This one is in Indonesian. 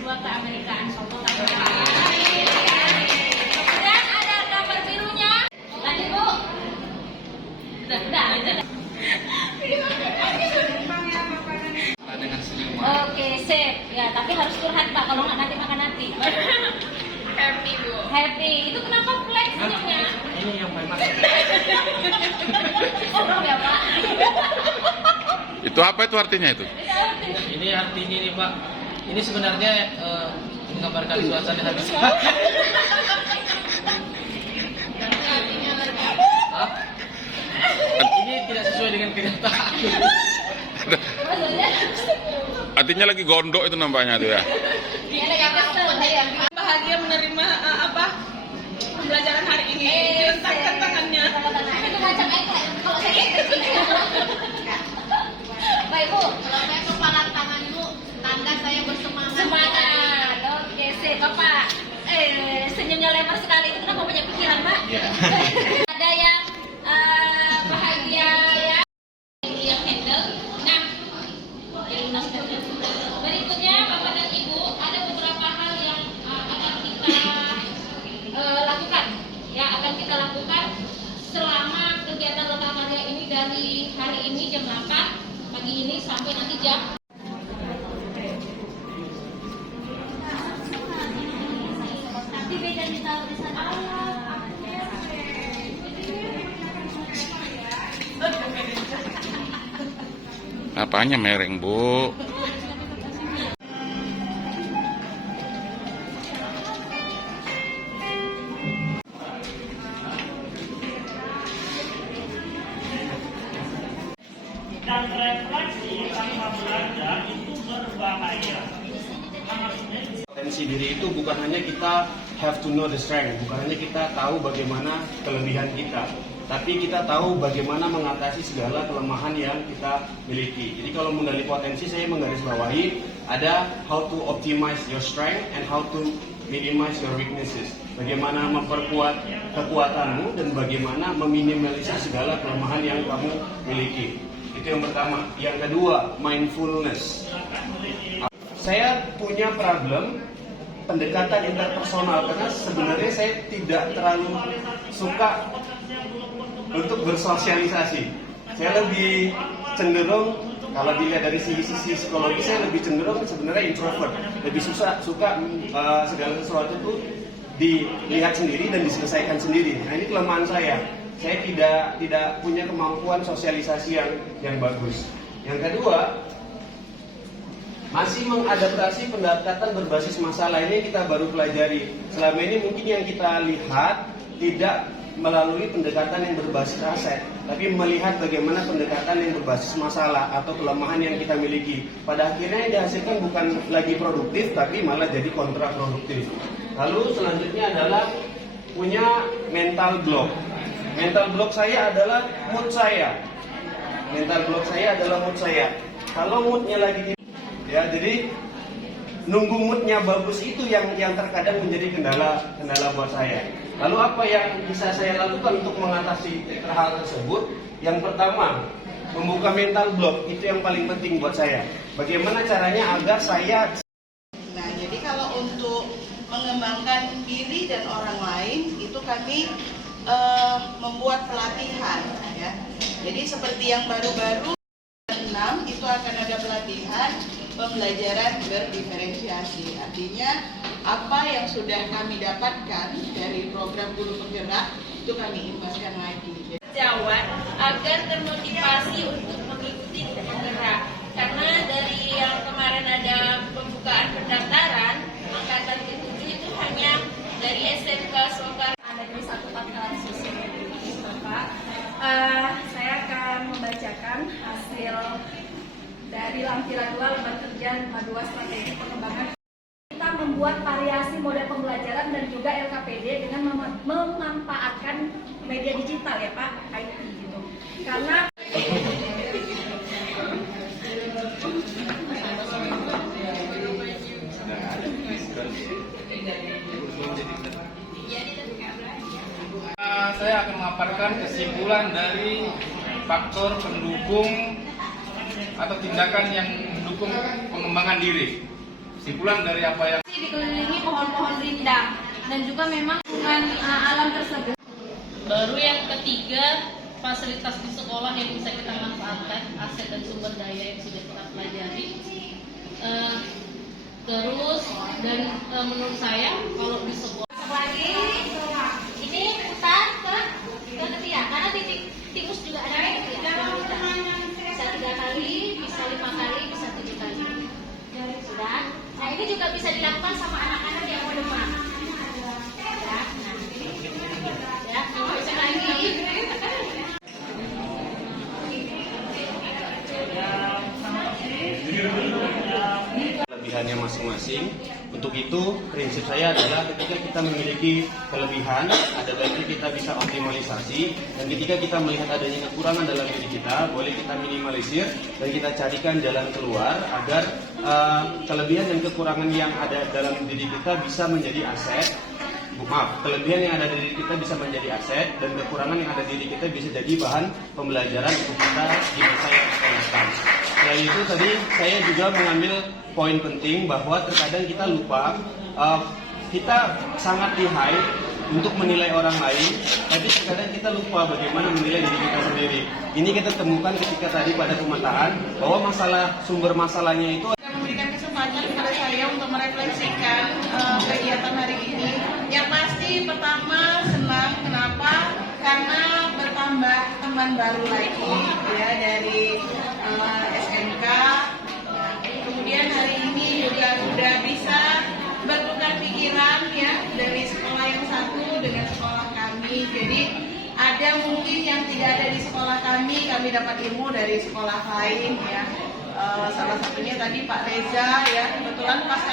S2 ke Amerika. Kemudian ada gambar birunya. Lanjut Bu. Udah. Dengan senyuman. Oke, sip. Ya, tapi harus curhat Pak, kalau nggak nanti makan nanti. Happy Bu. Happy. Itu kenapa flex senyumnya? Ini yang paling masuk. Oh, belum ya Pak? Itu apa itu artinya itu? Ini artinya nih Pak. Ini sebenarnya menggambarkan suasana hati saya. Hah? Ini tidak sesuai dengan kenyataan. Artinya lagi gondok itu nampaknya tuh ya. Ini ada yang kesel, saya. Bahagia menerima pembelajaran hari ini. Diletakkan tangannya. Itu macam kalau saya baik Bu. Kalau saya kepala tangan Ibu, tanda saya bersemangat. Semangat. Oke, sip Bapak. Senyumnya lebar sekali. Itu kenapa banyak pikiran Pak? Ada yang bahagia ya. Yang handle. Nah, berikutnya Bapak dan Ibu ada beberapa hal yang akan kita lakukan. Ya, akan kita lakukan selama kegiatan lokal karya ini dari hari ini jam 8 pagi ini sampai nanti jam nanti beda ditaruh di sana. Apanya mereng Bu? Dan refleksi tanpa belanja itu berbahaya. Potensi diri itu bukan hanya kita have to know the strength, bukan hanya kita tahu bagaimana kelebihan kita, tapi kita tahu bagaimana mengatasi segala kelemahan yang kita miliki. Jadi kalau menggali potensi, saya menggarisbawahi ada how to optimize your strength and how to minimize your weaknesses. Bagaimana memperkuat kekuatanmu dan bagaimana meminimalisir segala kelemahan yang kamu miliki. Itu yang pertama. Yang kedua, mindfulness. Saya punya problem pendekatan interpersonal karena sebenarnya saya tidak terlalu suka untuk bersosialisasi. Saya lebih cenderung, kalau dilihat dari sisi psikologi, saya lebih cenderung sebenarnya introvert. Lebih suka segala sesuatu itu dilihat sendiri dan diselesaikan sendiri. Nah, ini kelemahan saya. Saya tidak punya kemampuan sosialisasi yang bagus. Yang kedua, masih mengadaptasi pendekatan berbasis masalah. Ini kita baru pelajari. Selama ini mungkin yang kita lihat tidak melalui pendekatan yang berbasis aset, tapi melihat bagaimana pendekatan yang berbasis masalah atau kelemahan yang kita miliki. Pada akhirnya yang dihasilkan bukan lagi produktif, tapi malah jadi kontraproduktif. Lalu selanjutnya adalah punya mental block. Mental block saya adalah mood saya. Mental block saya adalah mood saya. Kalau moodnya lagi ya, jadi nunggu moodnya bagus itu yang terkadang menjadi kendala buat saya. Lalu apa yang bisa saya lakukan untuk mengatasi hal tersebut? Yang pertama, membuka mental block itu yang paling penting buat saya. Bagaimana caranya agar saya jadi kalau untuk mengembangkan diri dan orang lain itu kami membuat pelatihan ya. Jadi seperti yang baru-baru 6 itu akan ada pelatihan pembelajaran berdiferensiasi. Artinya apa yang sudah kami dapatkan dari program guru penggerak itu kami imbaskan lagi. Jawa agar termotivasi untuk mengikuti guru penggerak. Karena dari yang kemarin ada pembukaan pendaftaran angkatan ke-7 itu hanya dari SMK Sokar. Ada dari satu pangkalan susun Bapak. Saya akan membacakan hasil dari lampiran 2 lembar kerja 52 strategi pengembangan. Kita membuat variasi model pembelajaran dan juga LKPD dengan memanfaatkan media digital ya Pak, IT gitu. Karena Saya akan memaparkan kesimpulan dari faktor pendukung atau tindakan yang mendukung pengembangan diri. kesimpulan dari apa yang Dikelilingi pohon-pohon rindang dan juga memang lingkungan alam tersebut. Baru yang ketiga, fasilitas di sekolah yang bisa kita manfaatkan, aset dan sumber daya yang sudah kita pelajari. Terus dan menurut saya kalau di sekolah lagi ini putar ke ketiak karena tikus juga ada gitu ya. Bisa 3 kali, bisa 5 kali, bisa 7 kali. Sudah. Nah ini juga bisa dilakukan sama anak-anak yang mau demam. Ya, nah ini. Ya, bisa lagi. Kelebihannya masing-masing. Untuk itu prinsip saya adalah ketika kita memiliki kelebihan, ada baiknya kita bisa optimalisasi, dan ketika kita melihat adanya kekurangan dalam diri kita, boleh kita minimalisir dan kita carikan jalan keluar agar kelebihan dan kekurangan yang ada dalam diri kita bisa menjadi aset. Kelebihan yang ada di diri kita bisa menjadi aset, dan kekurangan yang ada di diri kita bisa jadi bahan pembelajaran untuk kita di masa yang akan datang. Selain itu tadi saya juga mengambil poin penting bahwa terkadang kita lupa, kita sangat lihai untuk menilai orang lain, tapi terkadang kita lupa bagaimana menilai diri kita sendiri. Ini kita temukan ketika tadi pada pemetaan bahwa sumber masalahnya itu Memberikan kesempatan kepada saya untuk merefleksikan kegiatan hari ini. Yang pasti pertama senang, kenapa? Karena bertambah teman baru lagi ya dari SMK. Kemudian hari ini juga sudah bisa bertukar pikiran ya dari sekolah yang satu dengan sekolah kami. Jadi ada mungkin yang tidak ada di sekolah kami dapat ilmu dari sekolah lain ya. Salah satunya tadi Pak Reza ya, kebetulan pas